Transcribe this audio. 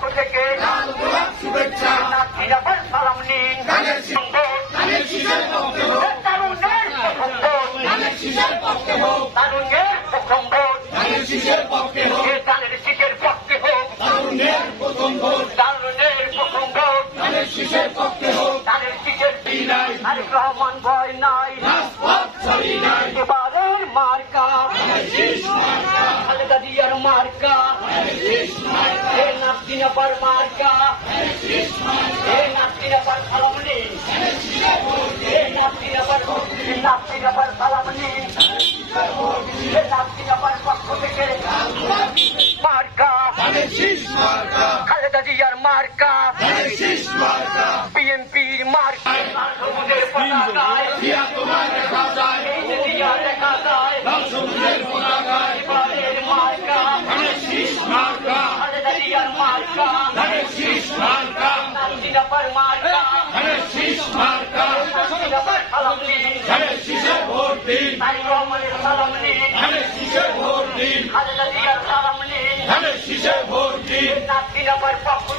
পক্ষ থেকে শুভেচ্ছা জিন্দাবাদ সালাম নিন তারুণ্যের প্রথম ভোট তারুণ্যের প্রথম ভোট ধানের শীষের পক্ষে হোক তারুণ্যের প্রথম ভোট তারুণ্যের প্রথম ভোট ধানের শীষের পক্ষে হোক ধানের শীষের নাই তারেক রহমান ভয় নাই রাজপথ ছাড়ি নাই এবারের মার্কা শীষ মার্কা খালেদা জিয়ার মার্কা শীষ মার্কা এ নাসিনাবার মার্কা এ নাসিনাবার সালাম নিন এ নাসিনাবার সালাম নিন এ নাসিনাবার পক্ষ থেকে মার্কা ধানের শীষ মার্কা খালেদা জিয়ার মার্কা ধানের শীষ মার্কা বিএনপির মার্কা সবুজের পতাকায় জিয়া তোমায় দেখা যায় জিয়া দেখা যায় লাল সবুজের পতাকায় এবারের মার্কা ধানের শীষ মার্কা খালেদা জিয়ার মার্কা ধানের শীষ মার্কা নাসিনাবার মার্কা ধানের শীষ মার্কা নাসিনাবার সালাম নিন ধানের শীষে ভোট দিন তারেক রহমানের সালাম নিন ধানের শীষে ভোট দিন খালেদা জিয়ার সালাম নিন ধানের শীষে ভোট দিন নাসিনাবার পক্ষ